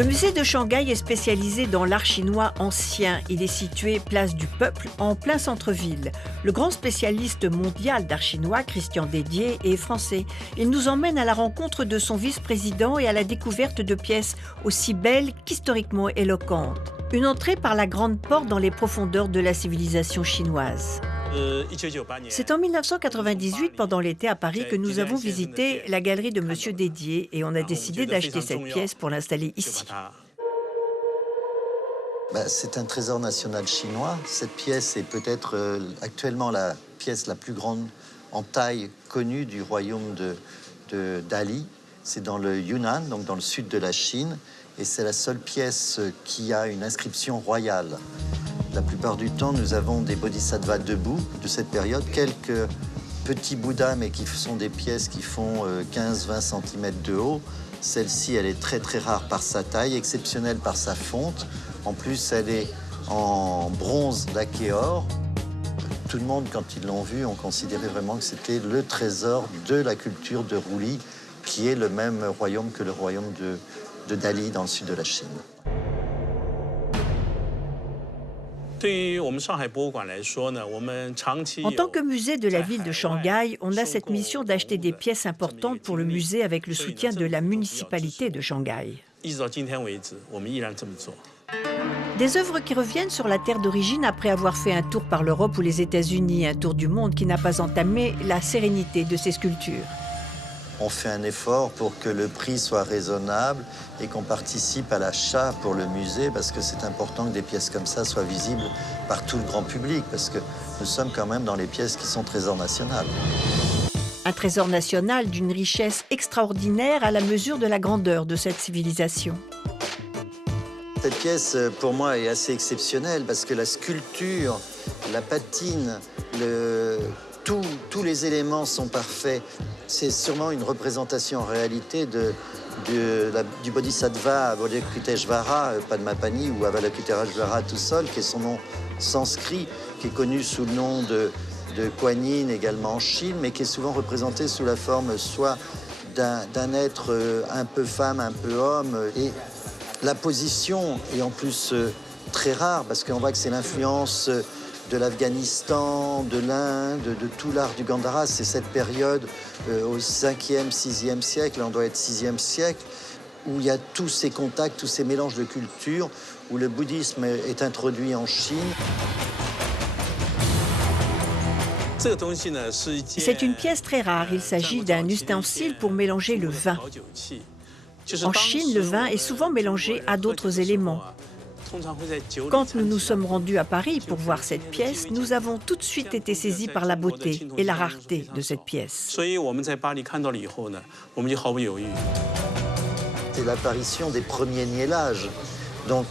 Le musée de Shanghai est spécialisé dans l'art chinois ancien. Il est situé place du Peuple, en plein centre-ville. Le grand spécialiste mondial d'art chinois, Christian Dédier, est français. Il nous emmène à la rencontre de son vice-président et à la découverte de pièces aussi belles qu'historiquement éloquentes. Une entrée par la grande porte dans les profondeurs de la civilisation chinoise. C'est en 1998, pendant l'été à Paris, que nous avons visité la galerie de Monsieur Dédier et on a décidé d'acheter cette pièce pour l'installer ici. C'est un trésor national chinois. Cette pièce est peut-être actuellement la pièce la plus grande en taille connue du royaume de Dali. C'est dans le Yunnan, donc dans le sud de la Chine, et c'est la seule pièce qui a une inscription royale. La plupart du temps, nous avons des bodhisattvas debout de cette période, quelques petits bouddhas, mais qui sont des pièces qui font 15-20 cm de haut. Celle-ci, elle est très très rare par sa taille, exceptionnelle par sa fonte. En plus, elle est en bronze laqué or. Tout le monde, quand ils l'ont vu, ont considéré vraiment que c'était le trésor de la culture de Roulis, qui est le même royaume que le royaume de Dali dans le sud de la Chine. En tant que musée de la ville de Shanghai, on a cette mission d'acheter des pièces importantes pour le musée avec le soutien de la municipalité de Shanghai. Des œuvres qui reviennent sur la terre d'origine après avoir fait un tour par l'Europe ou les États-Unis, un tour du monde qui n'a pas entamé la sérénité de ces sculptures. On fait un effort pour que le prix soit raisonnable et qu'on participe à l'achat pour le musée, parce que c'est important que des pièces comme ça soient visibles par tout le grand public, parce que nous sommes quand même dans les pièces qui sont trésors nationaux. Un trésor national d'une richesse extraordinaire à la mesure de la grandeur de cette civilisation. Cette pièce, pour moi, est assez exceptionnelle, parce que la sculpture, la patine, tous les éléments sont parfaits. C'est sûrement une représentation en réalité du Bodhisattva Avalokiteshvara Padmapani ou Avalokiteshvara tout seul, qui est son nom sanskrit, qui est connu sous le nom de Kuan Yin également en Chine, mais qui est souvent représenté sous la forme soit d'un être un peu femme, un peu homme. Et la position est en plus très rare, parce qu'on voit que c'est l'influence de l'Afghanistan, de l'Inde, de tout l'art du Gandhara. C'est cette période au 5e, 6e siècle, on doit être 6e siècle, où il y a tous ces contacts, tous ces mélanges de cultures, où le bouddhisme est introduit en Chine. C'est une pièce très rare. Il s'agit d'un ustensile pour mélanger le vin. En Chine, le vin est souvent mélangé à d'autres éléments. Quand nous nous sommes rendus à Paris pour voir cette pièce, nous avons tout de suite été saisis par la beauté et la rareté de cette pièce. C'est l'apparition des premiers niaillages. Donc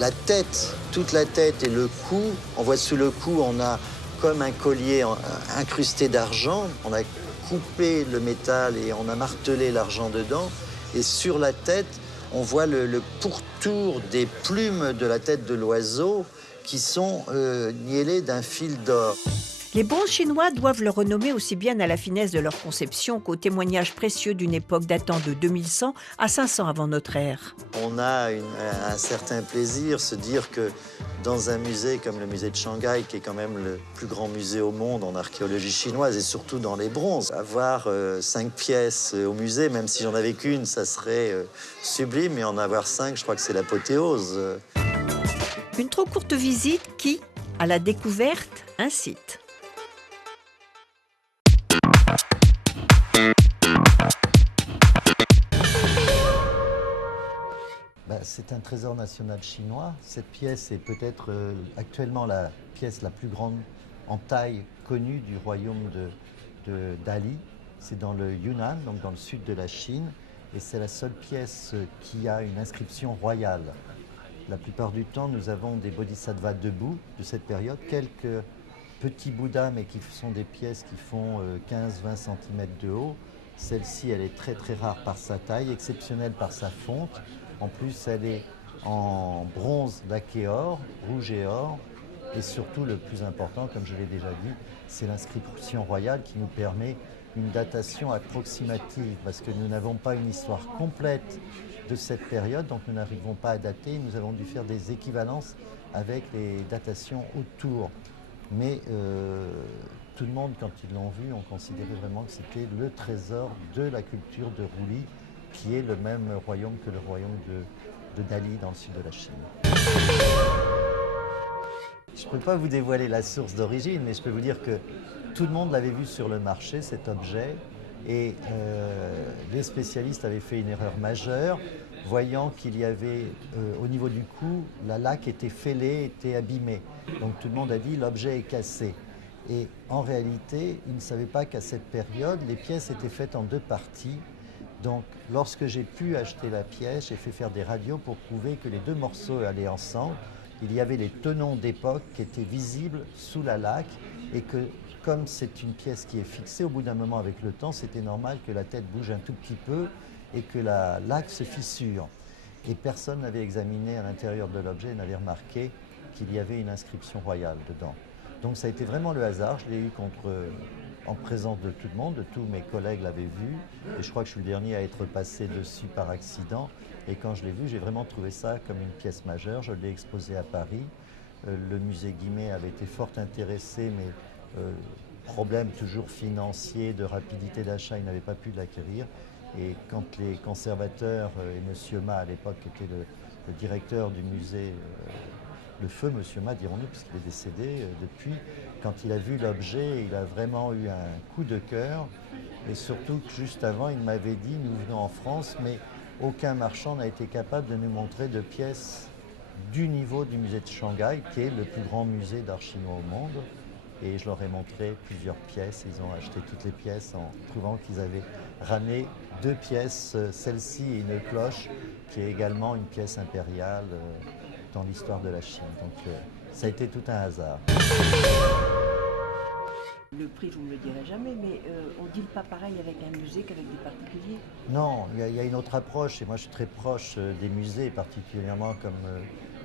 la tête, toute la tête et le cou, on voit sous le cou, on a comme un collier incrusté d'argent. On a coupé le métal et on a martelé l'argent dedans. Et sur la tête, on voit le pourtour des plumes de la tête de l'oiseau qui sont niellées d'un fil d'or. Les bronzes chinois doivent leur renommée aussi bien à la finesse de leur conception qu'au témoignage précieux d'une époque datant de 2100 à 500 avant notre ère. On a un certain plaisir, se dire que dans un musée comme le musée de Shanghai, qui est quand même le plus grand musée au monde en archéologie chinoise et surtout dans les bronzes, avoir 5 pièces au musée, même si j'en avais qu'une, ça serait sublime, mais en avoir 5, je crois que c'est l'apothéose. Une trop courte visite qui, à la découverte, incite. C'est un trésor national chinois. Cette pièce est peut-être actuellement la pièce la plus grande en taille connue du royaume de Dali. C'est dans le Yunnan, donc dans le sud de la Chine, et c'est la seule pièce qui a une inscription royale. La plupart du temps, nous avons des bodhisattvas debout de cette période, quelques petits bouddhas, mais qui sont des pièces qui font 15-20 cm de haut. Celle-ci, elle est très très rare par sa taille, exceptionnelle par sa fonte. En plus, elle est en bronze laqué or, rouge et or. Et surtout, le plus important, comme je l'ai déjà dit, c'est l'inscription royale qui nous permet une datation approximative, parce que nous n'avons pas une histoire complète de cette période, donc nous n'arrivons pas à dater. Nous avons dû faire des équivalences avec les datations autour. Mais tout le monde, quand ils l'ont vu, ont considéré vraiment que c'était le trésor de la culture de Roulis, qui est le même royaume que le royaume de Dali dans le sud de la Chine. Je ne peux pas vous dévoiler la source d'origine, mais je peux vous dire que tout le monde l'avait vu sur le marché, cet objet, et les spécialistes avaient fait une erreur majeure, voyant qu'il y avait, au niveau du cou, la laque était fêlée, était abîmée. Donc tout le monde a dit l'objet est cassé. Et en réalité, ils ne savaient pas qu'à cette période, les pièces étaient faites en deux parties. Donc lorsque j'ai pu acheter la pièce, j'ai fait faire des radios pour prouver que les deux morceaux allaient ensemble. Il y avait les tenons d'époque qui étaient visibles sous la laque et que, comme c'est une pièce qui est fixée, au bout d'un moment avec le temps, c'était normal que la tête bouge un tout petit peu et que la laque se fissure. Et personne n'avait examiné à l'intérieur de l'objet et n'avait remarqué qu'il y avait une inscription royale dedans. Donc ça a été vraiment le hasard, je l'ai eu en présence de tout le monde, de tous mes collègues l'avaient vu, et je crois que je suis le dernier à être passé dessus par accident. Et quand je l'ai vu, j'ai vraiment trouvé ça comme une pièce majeure. Je l'ai exposé à Paris. Le musée Guimet avait été fort intéressé, mais problème toujours financier, de rapidité d'achat, il n'avait pas pu l'acquérir. Et quand les conservateurs, et M. Ma à l'époque était le directeur du musée, le feu M. Ma, dirons-nous, puisqu'il est décédé depuis, quand il a vu l'objet, il a vraiment eu un coup de cœur. Et surtout, juste avant, il m'avait dit, nous venons en France, mais aucun marchand n'a été capable de nous montrer de pièces du niveau du musée de Shanghai, qui est le plus grand musée d'art chinois au monde. Et je leur ai montré plusieurs pièces. Ils ont acheté toutes les pièces en trouvant qu'ils avaient ramené deux pièces, celle-ci et une cloche, qui est également une pièce impériale dans l'histoire de la Chine. Donc ça a été tout un hasard. Le prix, vous ne me le direz jamais, mais on ne deal pas pareil avec un musée qu'avec des particuliers. Non, il y a une autre approche, et moi je suis très proche des musées, particulièrement comme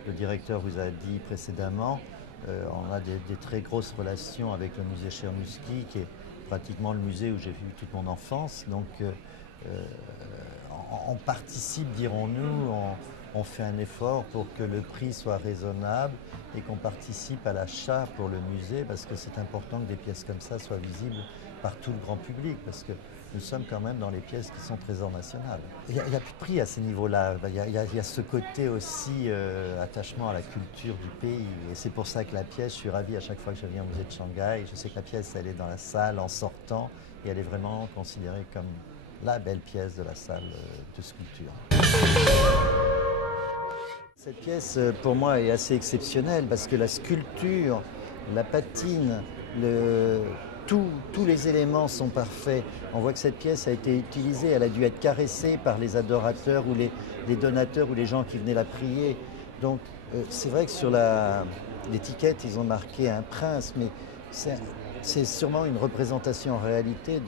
le directeur vous a dit précédemment. On a des très grosses relations avec le musée Chernuski, qui est pratiquement le musée où j'ai vu toute mon enfance. Donc on participe, dirons-nous, on fait un effort pour que le prix soit raisonnable et qu'on participe à l'achat pour le musée, parce que c'est important que des pièces comme ça soient visibles par tout le grand public, parce que nous sommes quand même dans les pièces qui sont trésor national. Il n'y a plus de prix à ces niveaux-là. Il y a ce côté aussi attachement à la culture du pays. Et c'est pour ça que la pièce, je suis ravi à chaque fois que je viens au musée de Shanghai. Je sais que la pièce, elle est dans la salle en sortant et elle est vraiment considérée comme la belle pièce de la salle de sculpture. Cette pièce, pour moi, est assez exceptionnelle parce que la sculpture, la patine, tous les éléments sont parfaits. On voit que cette pièce a été utilisée, elle a dû être caressée par les adorateurs ou les donateurs ou les gens qui venaient la prier. Donc c'est vrai que sur l'étiquette, ils ont marqué un prince, mais c'est sûrement une représentation en réalité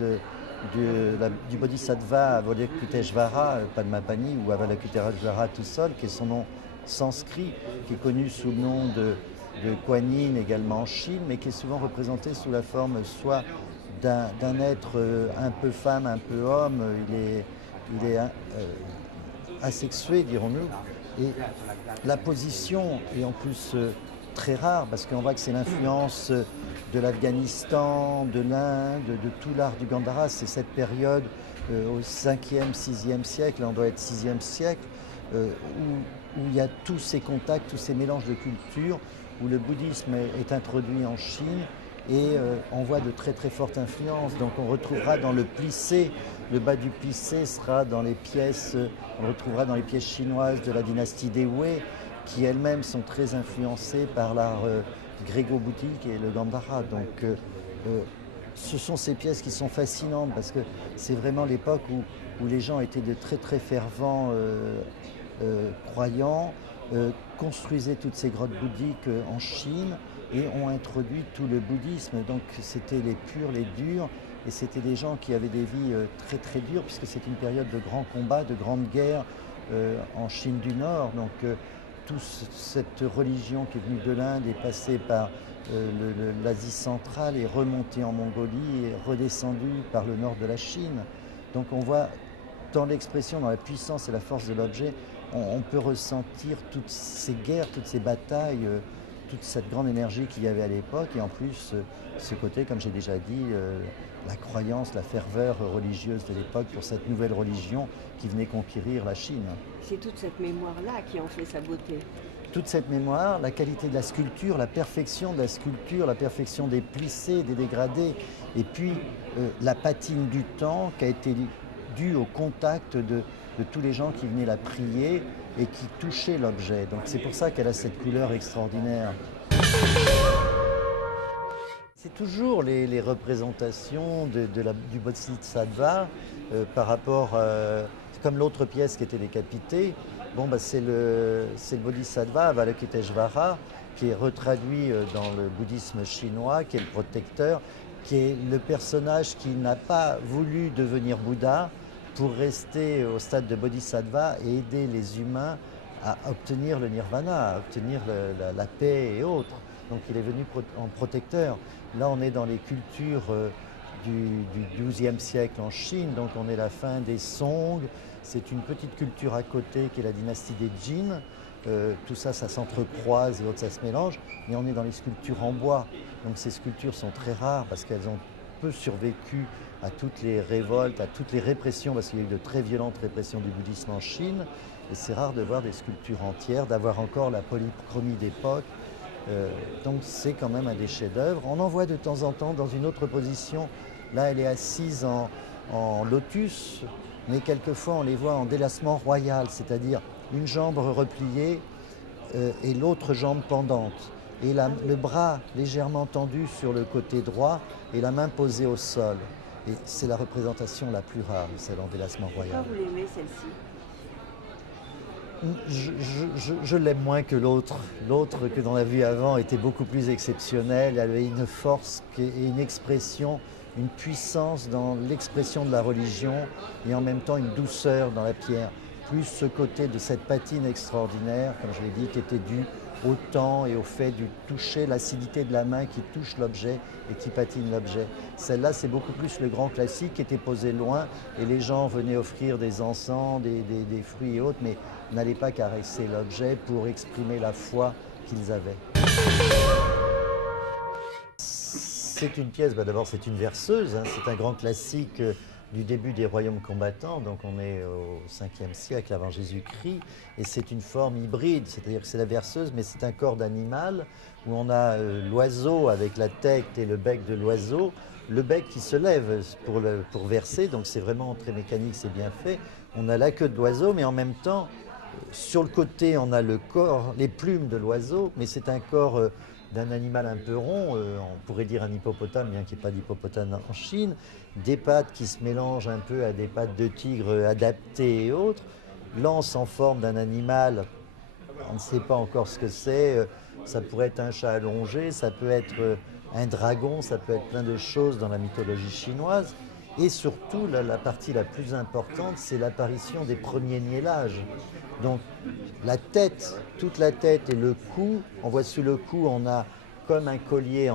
du Bodhisattva Avalokiteshvara Padmapani ou Avalokiteshvara tout seul, qui est son nom sanskrit, qui est connu sous le nom de Kuan Yin également en Chine, mais qui est souvent représenté sous la forme soit d'un être un peu femme, un peu homme. Il est asexué, dirons-nous. Et la position est en plus très rare, parce qu'on voit que c'est l'influence de l'Afghanistan, de l'Inde, de tout l'art du Gandhara. C'est cette période au 5e, 6e siècle, on doit être 6e siècle, où il y a tous ces contacts, tous ces mélanges de cultures, où le bouddhisme est introduit en Chine et on voit de très très fortes influences. Donc on retrouvera dans le plissé, le bas du plissé sera dans les pièces, on retrouvera dans les pièces chinoises de la dynastie des Wei, qui elles-mêmes sont très influencées par l'art gréco-bouddhique et le Gandhara. Donc ce sont ces pièces qui sont fascinantes parce que c'est vraiment l'époque où les gens étaient de très très fervents croyants, construisaient toutes ces grottes bouddhiques en Chine et ont introduit tout le bouddhisme. Donc c'était les purs, les durs, et c'était des gens qui avaient des vies très très dures, puisque c'est une période de grands combats, de grandes guerres en Chine du Nord. Donc toute cette religion qui est venue de l'Inde est passée par l'Asie centrale, est remontée en Mongolie et redescendue par le nord de la Chine. Donc on voit dans l'expression, dans la puissance et la force de l'objet, on peut ressentir toutes ces guerres, toutes ces batailles, toute cette grande énergie qu'il y avait à l'époque, et en plus ce côté, comme j'ai déjà dit, la croyance, la ferveur religieuse de l'époque pour cette nouvelle religion qui venait conquérir la Chine. C'est toute cette mémoire-là qui en fait sa beauté. Toute cette mémoire, la qualité de la sculpture, la perfection de la sculpture, la perfection des plissés, des dégradés, et puis la patine du temps qui a été due au contact de tous les gens qui venaient la prier et qui touchaient l'objet. Donc c'est pour ça qu'elle a cette couleur extraordinaire. C'est toujours les représentations du Bodhisattva par rapport, comme l'autre pièce qui était décapitée, bon, c'est le Bodhisattva Avalokiteshvara qui est retraduit dans le bouddhisme chinois, qui est le protecteur, qui est le personnage qui n'a pas voulu devenir Bouddha pour rester au stade de Bodhisattva et aider les humains à obtenir le nirvana, à obtenir la paix et autres. Donc il est venu en protecteur. Là, on est dans les cultures du XIIe siècle en Chine, donc on est la fin des Song. C'est une petite culture à côté qui est la dynastie des Jin. Tout ça, ça s'entrecroise et autres, ça se mélange. Mais on est dans les sculptures en bois. Donc ces sculptures sont très rares parce qu'elles ont peu survécu à toutes les révoltes, à toutes les répressions, parce qu'il y a eu de très violentes répressions du bouddhisme en Chine. Et c'est rare de voir des sculptures entières, d'avoir encore la polychromie d'époque. Donc c'est quand même un des chefs-d'œuvre. On en voit de temps en temps dans une autre position. Là, elle est assise en lotus, mais quelquefois on les voit en délassement royal, c'est-à-dire une jambe repliée et l'autre jambe pendante. Et le bras légèrement tendu sur le côté droit et la main posée au sol. Et c'est la représentation la plus rare, celle en délassement royal. Pourquoi vous l'aimez celle-ci ? Je l'aime moins que l'autre. L'autre que l'on a vu avant était beaucoup plus exceptionnelle. Elle avait une force et une expression, une puissance dans l'expression de la religion et en même temps une douceur dans la pierre. Plus ce côté de cette patine extraordinaire, comme je l'ai dit, qui était due au temps et au fait du toucher, l'acidité de la main qui touche l'objet et qui patine l'objet. Celle-là, c'est beaucoup plus le grand classique qui était posé loin et les gens venaient offrir des encens, des fruits et autres, mais n'allaient pas caresser l'objet pour exprimer la foi qu'ils avaient. C'est une pièce, d'abord c'est une verseuse, c'est un grand classique du début des royaumes combattants, donc on est au 5e siècle avant Jésus-Christ, et c'est une forme hybride, c'est-à-dire que c'est la verseuse, mais c'est un corps d'animal, où on a l'oiseau avec la tête et le bec de l'oiseau, le bec qui se lève pour verser, donc c'est vraiment très mécanique, c'est bien fait. On a la queue de l'oiseau, mais en même temps, sur le côté, on a le corps, les plumes de l'oiseau, mais c'est un corps d'un animal un peu rond, on pourrait dire un hippopotame, bien qu'il n'y ait pas d'hippopotame en Chine, des pattes qui se mélangent un peu à des pattes de tigre adaptées et autres, l'anse en forme d'un animal, on ne sait pas encore ce que c'est, ça pourrait être un chat allongé, ça peut être un dragon, ça peut être plein de choses dans la mythologie chinoise. Et surtout, la partie la plus importante, c'est l'apparition des premiers niaillages. Donc la tête, toute la tête et le cou, on voit sous le cou, on a comme un collier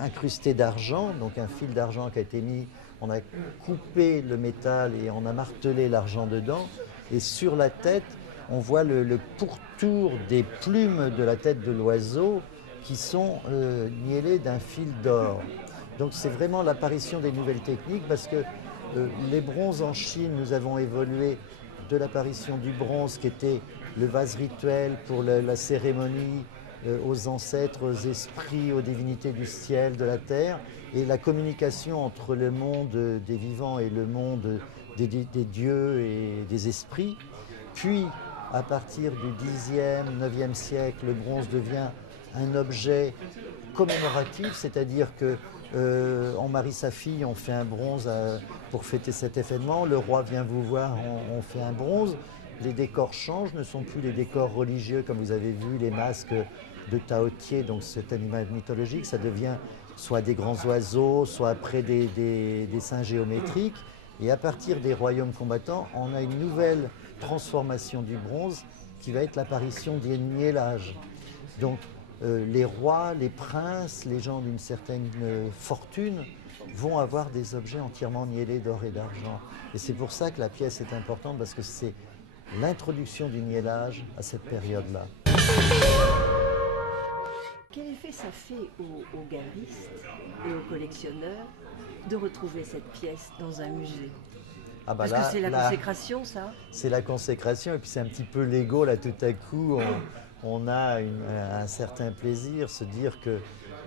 incrusté d'argent, donc un fil d'argent qui a été mis, on a coupé le métal et on a martelé l'argent dedans. Et sur la tête, on voit le pourtour des plumes de la tête de l'oiseau qui sont niellées d'un fil d'or. Donc c'est vraiment l'apparition des nouvelles techniques parce que les bronzes en Chine, nous avons évolué de l'apparition du bronze qui était le vase rituel pour la cérémonie aux ancêtres, aux esprits, aux divinités du ciel, de la terre, et la communication entre le monde des vivants et le monde des dieux et des esprits. Puis, à partir du 10e, 9e siècle, le bronze devient un objet commémoratif, c'est-à-dire que on marie sa fille, on fait un bronze pour fêter cet événement. Le roi vient vous voir, on fait un bronze. Les décors changent, ne sont plus les décors religieux comme vous avez vu, les masques de Taotier, donc cet animal mythologique. Ça devient soit des grands oiseaux, soit après des dessins géométriques. Et à partir des royaumes combattants, on a une nouvelle transformation du bronze qui va être l'apparition des niaillages. Donc les rois, les princes, les gens d'une certaine fortune vont avoir des objets entièrement niellés d'or et d'argent. Et c'est pour ça que la pièce est importante, parce que c'est l'introduction du niellage à cette période-là. Quel effet ça fait aux galeristes et aux collectionneurs de retrouver cette pièce dans un musée? Ah bah Parce que c'est la consécration, ça? C'est la consécration, et puis c'est un petit peu l'ego, là, tout à coup, on a un certain plaisir, se dire que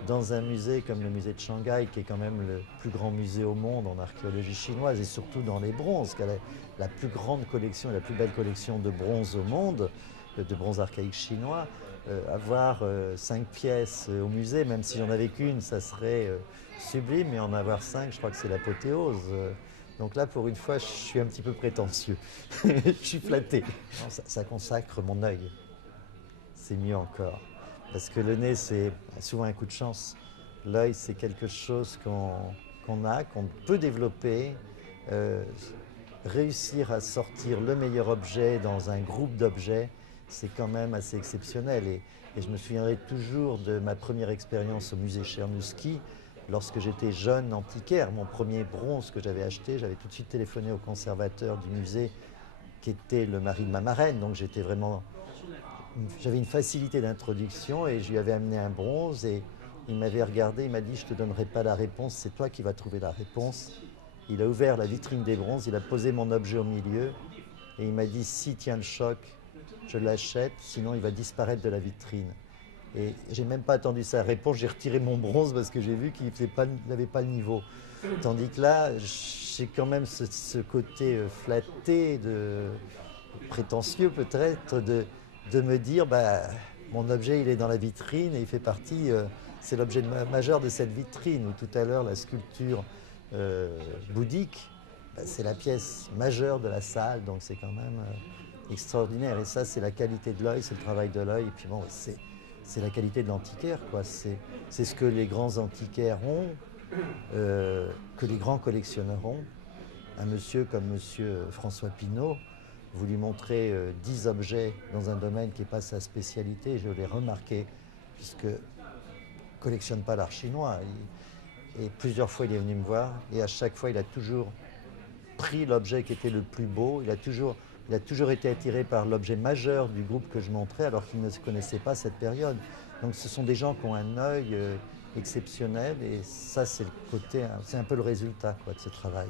dans un musée comme le musée de Shanghai, qui est quand même le plus grand musée au monde en archéologie chinoise, et surtout dans les bronzes, qui a la plus grande collection, la plus belle collection de bronze au monde, de bronze archaïque chinois, avoir 5 pièces au musée, même si j'en avais qu'une, ça serait sublime, mais en avoir 5, je crois que c'est l'apothéose. Donc là, pour une fois, je suis un petit peu prétentieux. Je suis flatté. Non, ça consacre mon œil. C'est mieux encore. Parce que le nez, c'est souvent un coup de chance. L'œil, c'est quelque chose qu'on peut développer. Réussir à sortir le meilleur objet dans un groupe d'objets, c'est quand même assez exceptionnel. Et je me souviendrai toujours de ma première expérience au musée Czerniowski. Lorsque j'étais jeune antiquaire, mon premier bronze que j'avais acheté, j'avais tout de suite téléphoné au conservateur du musée, qui était le mari de ma marraine. Donc j'avais une facilité d'introduction, et je lui avais amené un bronze, et il m'avait regardé, il m'a dit: je ne te donnerai pas la réponse, c'est toi qui vas trouver la réponse. Il a ouvert la vitrine des bronzes, il a posé mon objet au milieu, et il m'a dit: s'il tient le choc, je l'achète, sinon il va disparaître de la vitrine. Et j'ai même pas attendu sa réponse, j'ai retiré mon bronze parce que j'ai vu qu'il n'avait pas le niveau. Tandis que là, j'ai quand même ce côté flatté, prétentieux peut-être, de me dire, mon objet il est dans la vitrine, et il fait partie, c'est l'objet majeur de cette vitrine. Ou tout à l'heure, la sculpture bouddhique, c'est la pièce majeure de la salle, donc c'est quand même extraordinaire. Et ça, c'est la qualité de l'œil, c'est le travail de l'œil. Et puis bon, c'est la qualité de l'antiquaire, quoi. C'est ce que les grands antiquaires ont, que les grands collectionneurs ont. Un monsieur comme monsieur François Pinault, vous lui montrez 10 objets dans un domaine qui n'est pas sa spécialité, je l'ai remarqué, puisque il ne collectionne pas l'art chinois. Et plusieurs fois, il est venu me voir, et à chaque fois, il a toujours pris l'objet qui était le plus beau. Il a toujours été attiré par l'objet majeur du groupe que je montrais, alors qu'il ne connaissait pas cette période. Donc ce sont des gens qui ont un œil exceptionnel, et ça, c'est un peu le résultat, quoi, de ce travail.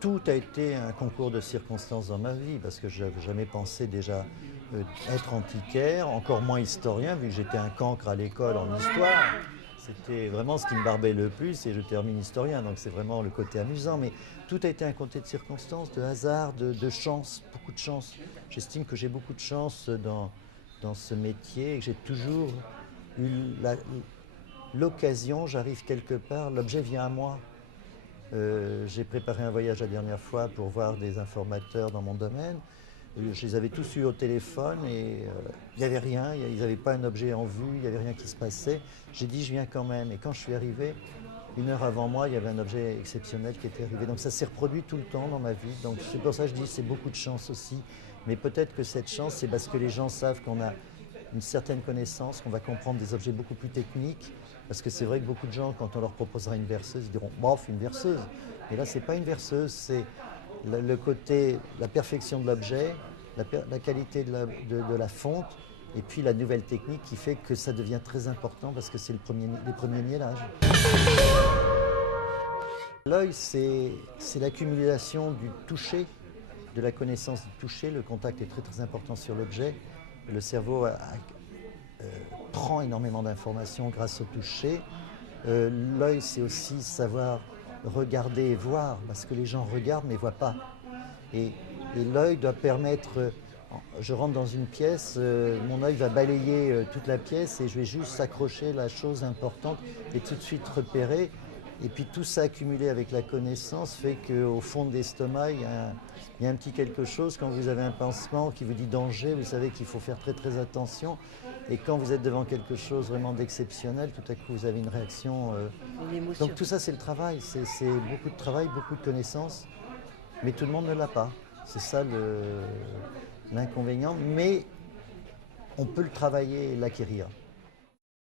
Tout a été un concours de circonstances dans ma vie, parce que je n'avais jamais pensé déjà être antiquaire, encore moins historien, vu que j'étais un cancre à l'école en histoire. C'était vraiment ce qui me barbait le plus, et je termine historien, donc c'est vraiment le côté amusant. Mais tout a été un côté de circonstances, de hasard, de chance, beaucoup de chance. J'estime que j'ai beaucoup de chance dans ce métier, et que j'ai toujours eu l'occasion, j'arrive quelque part, l'objet vient à moi. J'ai préparé un voyage la dernière fois pour voir des informateurs dans mon domaine. Je les avais tous eus au téléphone, et il n'y avait rien, ils n'avaient pas un objet en vue, il n'y avait rien qui se passait. J'ai dit: je viens quand même. Et quand je suis arrivé, 1 heure avant moi, il y avait un objet exceptionnel qui était arrivé. Donc ça s'est reproduit tout le temps dans ma vie. Donc c'est pour ça que je dis c'est beaucoup de chance aussi. Mais peut-être que cette chance, c'est parce que les gens savent qu'on a une certaine connaissance, qu'on va comprendre des objets beaucoup plus techniques. Parce que c'est vrai que beaucoup de gens, quand on leur proposera une verseuse, ils diront: bof, une verseuse. Mais là, c'est pas une verseuse, c'est le côté, la perfection de l'objet, la qualité de la fonte, et puis la nouvelle technique qui fait que ça devient très important, parce que c'est les premiers niellages. L'œil, c'est l'accumulation du toucher, de la connaissance du toucher. Le contact est très très important sur l'objet. Le cerveau prend énormément d'informations grâce au toucher. L'œil, c'est aussi savoir regarder et voir, parce que les gens regardent mais ne voient pas. Et l'œil doit permettre, je rentre dans une pièce, mon œil va balayer toute la pièce, et je vais juste accrocher la chose importante et tout de suite repérer. Et puis tout ça accumulé avec la connaissance fait qu'au fond de l'estomac, il y a un petit quelque chose. Quand vous avez un pansement qui vous dit danger, vous savez qu'il faut faire très très attention. Et quand vous êtes devant quelque chose vraiment d'exceptionnel, tout à coup vous avez une réaction. Une émotion. Donc tout ça, c'est le travail, c'est beaucoup de travail, beaucoup de connaissances, mais tout le monde ne l'a pas. C'est ça l'inconvénient, mais on peut le travailler et l'acquérir.